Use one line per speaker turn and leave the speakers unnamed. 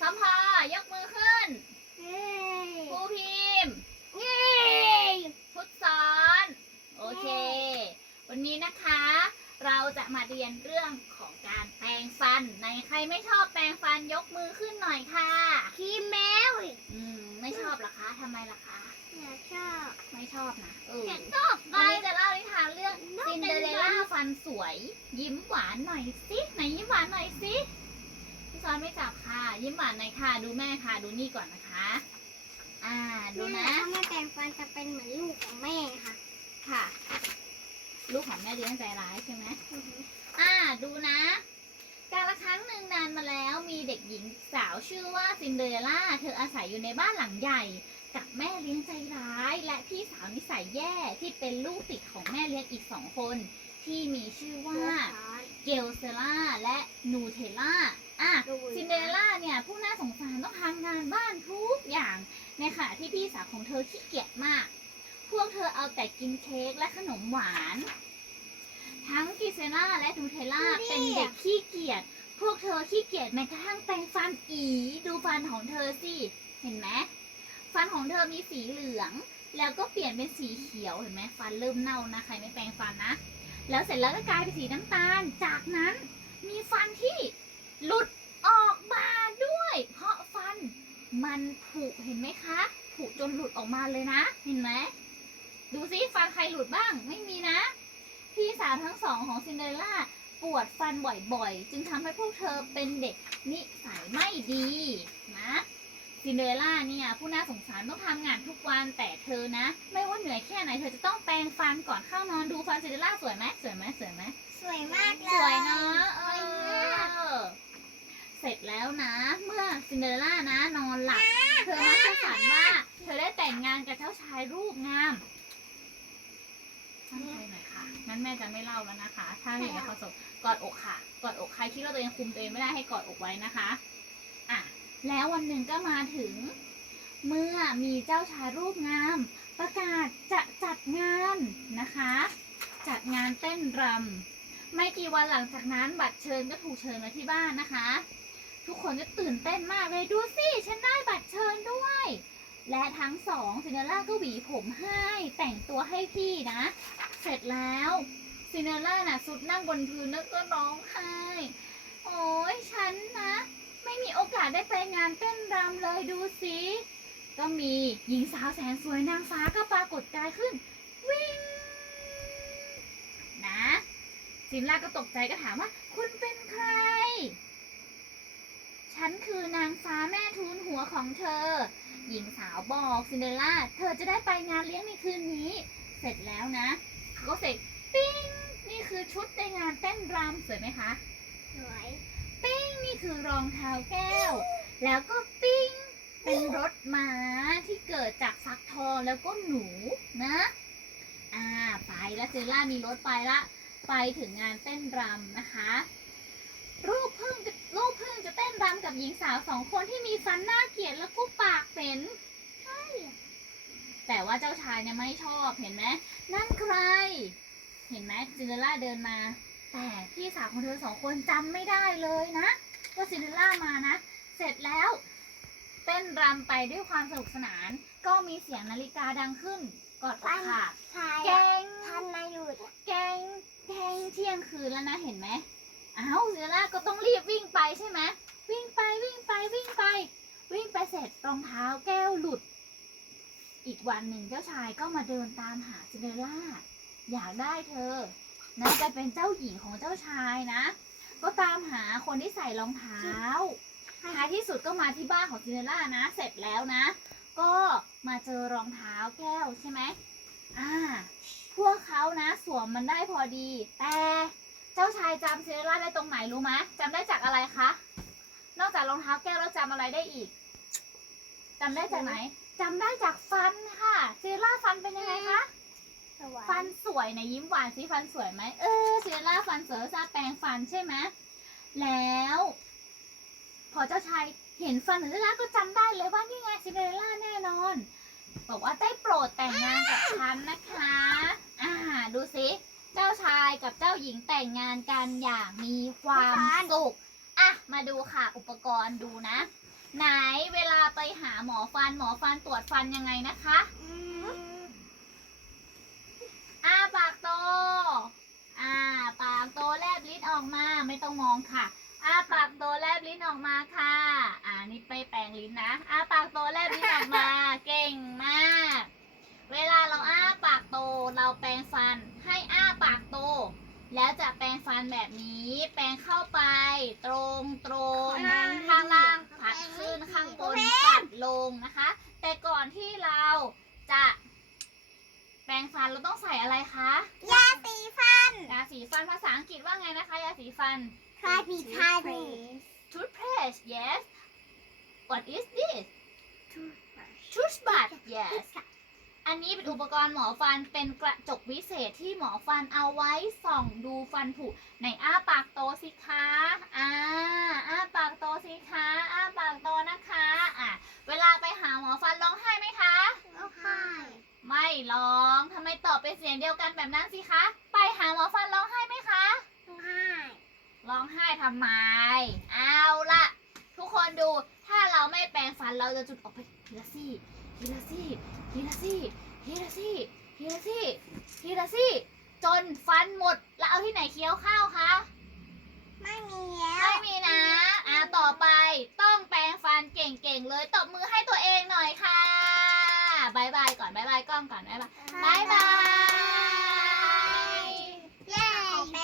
สัมภายกมือขึ้น
เย้
ครูพิมพ์
เย้
พุทธสอน โอเค วันนี้นะคะ เราจะมาเรียนเรื่องของการแปรงฟัน ในใครไม่ชอบแปรงฟันยกมือขึ้นหน่อยค่ะ
ขี้แมวอีก
อืมไม่ชอบเหรอคะทำไมล่ะคะ
อยากชอบ
ไม่ชอบนะเออ
อยากชอบไป
วันนี้จะเล่านิทานเรื่อง
นก
ซิน
เป็น
เดอเรลล่าฟันสวย ยิ้มหวานหน่อยสิไหนยิ้มหวานหน่อยสิ พี่ซอนไม่จับค่ะ ยิ้มหวานหน่อยค่ะ ดูแม่ค่ะ ดูนี่ก่อนนะคะ อ่า ดูนะ
ถ้าไม่แปรงฟันจะเป็นเหมือนลูกของแม่ค่ะ
ค่ะ ลูกของแม่เลี้ยงใจร้ายใช่ไหม อ่า ดูนะ กาละครั้งหนึ่งนานมาแล้วมีเด็กหญิงสาวชื่อว่าซินเดอเรลล่า เธออาศัยอยู่ในบ้านหลังใหญ่ กับแม่เลี้ยงใจร้าย และพี่สาวนิสัยแย่ที่เป็นลูกติดของแม่เลี้ยงอีกสองคน ที่มีชื่อว่าเกลเซล่าและนูเทลล่า อะซินเดอเรลล่าเนี่ยผู้น่าสงสารต้องทำงานบ้านทุกอย่างในขณะที่พี่สาวของเธอขี้เกียจมาก พวกเธอเอาแต่กินเค้กและขนมหวาน ทั้งกิเซล่าและนูเทลล่าเป็นเด็กขี้เกียจ พวกเธอขี้เกียจแม้กระทั่งแปรงฟันอี ดูฟันของเธอสิ เห็นไหมฟันของเธอมีสีเหลือง แล้วก็เปลี่ยนเป็นสีเขียวเห็นไหมฟันเริ่มเน่านะใครไม่แปรงฟันนะ แล้วเสร็จแล้วก็กลายเป็นสีน้ำตาล จากนั้นที่หลุดออกมาด้วย เพราะฟันมันผุเห็นไหมคะ ผุจนหลุดออก มาเลยนะ เห็นไหม ดูซิฟันใครหลุดบ้าง ไม่มีนะ พี่สาวทั้งสองของซินเดอเรลล่าปวดฟันบ่อยๆ จึงทำให้พวกเธอเป็นเด็กนิสัยไม่ดีนะซินเดอเรลล่าเนี่ยผู้น่าสงสารต้องทำงานทุกวันแต่เธอนะ ไม่ว่าเหนื่อยแค่ไหนเธอจะต้องแปรงฟันก่อนเข้านอนดูฟันซินเดอเรลล่าสวยไหมสวยไหมสวยไหม
สวยมากเลย
สวยเนาะเอ
สวยมาก
อเสร็จแล้วนะ เมื่อซินเดอเรลล่านะ นอนหลับ เธอมักจะฝันว่า เธอได้แต่งงานกับเจ้าชายรูปงามตั้งใจหน่อยค่ะงั้นแม่จะไม่เล่าแล้วนะคะ ถ้าเห็นแล้วเขาสบกอดอกค่ะ กอดอกใครคิดว่าตัวเองคุมตัวเองไม่ได้ให้กอดอกไว้นะคะ อะ แล้ววันหนึ่งก็มาถึง เมื่อมีเจ้าชายรูปงาม ประกาศจะจัดงานนะคะ จัดงานเต้นรำไม่กี่วันหลังจากนั้นบัตรเชิญก็ถูกเชิญมาที่บ้านนะคะ ทุกคนก็ตื่นเต้นมากเลยดูสิฉันได้บัตรเชิญด้วย และทั้งสองซินเดอเรลล่าก็หวีผมให้แต่งตัวให้พี่นะ เสร็จแล้วซินเดอเรลล่าน่ะสุดนั่งบนพื้นแล้วก็ร้องไห้โอ้ยฉันนะ ไม่มีโอกาสได้ไปงานเต้นรำเลยดูสิก็มีหญิงสาวแสนสวยนางฟ้าก็ปรากฏกายขึ้น วิ่งนะซินล่าก็ตกใจก็ถามว่า คุณเป็นใคร ฉันคือนางฟ้าแม่ทูลหัวของเธอ หญิงสาวบอกซินเดอเรลล่า เธอจะได้ไปงานเลี้ยงในคืนนี้ เสร็จแล้วนะเขาก็เสร็จปิ้ง นี่คือชุดในงานเต้นรำสวยไหมคะ
สวย
ปิ้ง นี่คือรองเท้าแก้ว แล้วก็ปิ้ง เป็นรถม้าที่เกิดจากฟักทองแล้วก็หนูนะ อ่า ไปแล้วเซล่ามีรถไปละ ไปถึงงานเต้นรำนะคะ รูปพึ่งจะ รูปพึ่งจะเต้นรำกับหญิงสาวสองคนที่มีฟันน่าเกลียดแล้วก็ปากเป็นใช่แต่ว่าเจ้าชายเนี่ยไม่ชอบเห็นไหมนั่นใคร เห็นไหมซินเดอเรลล่าเดินมา แต่พี่สาวของเธอสองคนจำไม่ได้เลยนะว่าซินเดอเรลล่ามานะ เสร็จแล้ว เต้นรำไปด้วยความสนุกสนาน ก็มีเสียงนาฬิกาดังขึ้นกอดอกค่ะ
ชาย
แกง
ทันนายุดอะ
แกงแกงเที่ยงคืนแล้วนะเห็นไหม อ้าวเดอเรลล่าก็ต้องรีบวิ่งไปใช่ไหมวิ่งไปวิ่งไปวิ่งไป วิ่งไปเสร็จรองเท้าแก้วหลุด อีกวันหนึ่งเจ้าชายก็มาเดินตามหาซินเดอเรลล่า อยากได้เธอนะจะเป็นเจ้าหญิงของเจ้าชายนะ ก็ตามหาคนที่ใส่รองเท้าท้ายที่สุดก็มาที่บ้านของซินเดอเรลล่านะ เสร็จแล้วนะ ก็มาเจอรองเท้าแก้วใช่ไหมอ่า พวกเขานะ สวมมันได้พอดี แต่ เจ้าชายจำซินเดอเรลล่าได้ตรงไหนรู้ไหมจำได้จากอะไรคะ นอกจากรองเท้าแก้วแล้วจำอะไรได้อีกจำได้จากไหนจำได้จากฟันค่ะซินเดอเรลล่าฟันเป็นยังไงคะ
สวย
ฟันสวยนะยิ้มหวานสิฟันสวยไหมเออซินเดอเรลล่าฟันสวยซาแปรงฟันใช่ไหมแล้ว พอเจ้าชายเห็นฟันของซินเดอเรลล่าก็จำได้เลยว่านี่ไงซินเดอเรลล่าแน่นอนบอกว่าได้โปรดแต่งงานกับฉันนะคะ อ่า ดูสิ เจ้าชายกับเจ้าหญิงแต่งงานกันอย่างมีความสุขอะมาดูค่ะอุปกรณ์ดูนะ ไหนเวลาไปหาหมอฟันหมอฟันตรวจฟันยังไงนะคะ
อ้า
ปากโตอ่าปากโตแลบลิ้นออกมาไม่ต้องมองค่ะอ้าปากโตแลบลิ้นออกมาค่ะ อ่านี่ไปแปรงลิ้นนะอ้าปากโตแลบลิ้นออกมา เก่งมาก เวลาเราอ้าปากโตเราแปรงฟันให้อ้าปากโต แล้วจะแปรงฟันแบบนี้ แปรงเข้าไป ตรงตรงข้างล่างผัดขึ้นข้างบนปัดลงนะคะ แต่ก่อนที่เราจะแปรงฟันเราต้องใส่อะไรคะ
ยาสีฟัน
ยาสีฟันภาษาอังกฤษว่าไงนะคะยาสีฟัน
คาผิดพลาด
toothpaste yes what is this toothbrush yes อันนี้เป็นอุปกรณ์หมอฟันเป็นกระจกวิเศษที่หมอฟันเอาไว้ส่องดูฟันผุในอ้าปากโตสิคะอ่าอ้าปากโตสิคะอ้าปากโตนะคะอะเวลาไปหาหมอฟันร้องไห้ไหมคะ
โอเค
ไม่ร้องทำไมตอบเป็นเสียงเดียวกันแบบนั้นสิคะ ไปหาหมอฟันร้องไห้ไหมคะ
ง่าย
ร้องไห้ทำไม เอาละทุกคนดู งฟันเราจะจุดออกไปทีละซี่ทีละซี่ทีละซี่ทีละซี่ทีละซี่ทีละซี่จนฟันหมดแล้วเอาที่ไหนเคี้ยวข้าวคะ
ไม่มีแล้ว
ไม่มีนะอ่าต่อไปต้อ